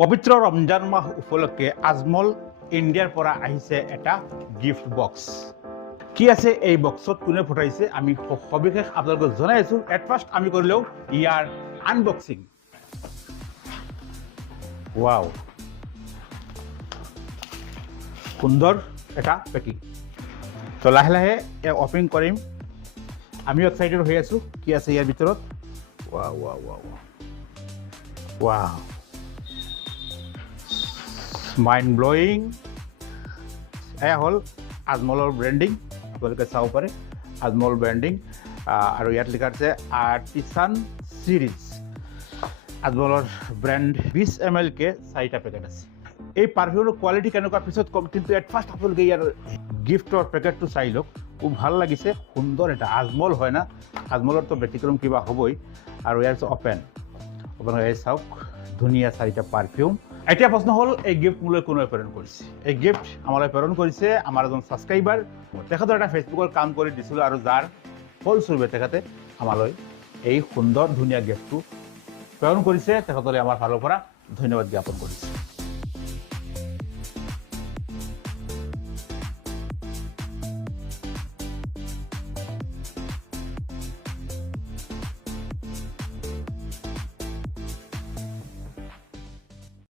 পবিত্ৰ ৰমজান মাহ উপলক্ষে আজমল ইণ্ডিয়াৰ পৰা আহিছে এটা গিফট বক্স। কি আছে এই বক্সত, কোনে পঠাইছে আমি সবিশেষ আপোনালোকক জনাই আছোঁ। এট ফাৰ্ষ্ট আমি কৰিলেও ইয়াৰ আনবক্সিং। ৱাও, সুন্দৰ এটা পেকিং। তো লাহে লাহে ইয়াক অপেনিং কৰিম। আমিও এক্সাইটেড হৈ আছোঁ কি আছে ইয়াৰ ভিতৰত। Wow wow wow wow, mind blowing. এয়া হ'ল আজমলৰ ব্ৰেণ্ডিং, আপোনালোকে চাব পাৰে আজমল ব্ৰেণ্ডিং। আৰু ইয়াত লিখা আছে আৰ্টিচান চিৰিজ। আজমলৰ ব্ৰেণ্ড 20 ml কে 4টা পেকেট আছে। এই পাৰফিউমৰ কোৱালিটি কেনেকুৱা পিছত কম, কিন্তু এট ফাৰ্ষ্ট আপোনালোকে ইয়াৰ গিফ্টৰ পেকেটটো চাই লওক। খুব ভাল লাগিছে, সুন্দৰ এটা আজমল হয় না, আজমলৰতো ব্যতিক্ৰম কিবা হ'বই। আৰু ইয়াৰ অপেন আপোনালোকে চাওক, ধুনীয়া 4টা পাৰফিউম। এতিয়া প্ৰশ্ন হ'ল এই গিফ্ট মোলৈ কোনোৱে প্ৰেৰণ কৰিছে। এই গিফ্ট আমালৈ প্ৰেৰণ কৰিছে আমাৰ এজন ছাবস্ক্ৰাইবাৰ। তেখেতৰ এটা ফেচবুকৰ কাম কৰি দিছিলোঁ আৰু যাৰ ফলস্বৰূপে তেখেতে আমালৈ এই সুন্দৰ ধুনীয়া গিফ্টটো প্ৰেৰণ কৰিছে। তেখেতলৈ আমাৰ ফালৰ পৰা ধন্যবাদ জ্ঞাপন কৰিছে।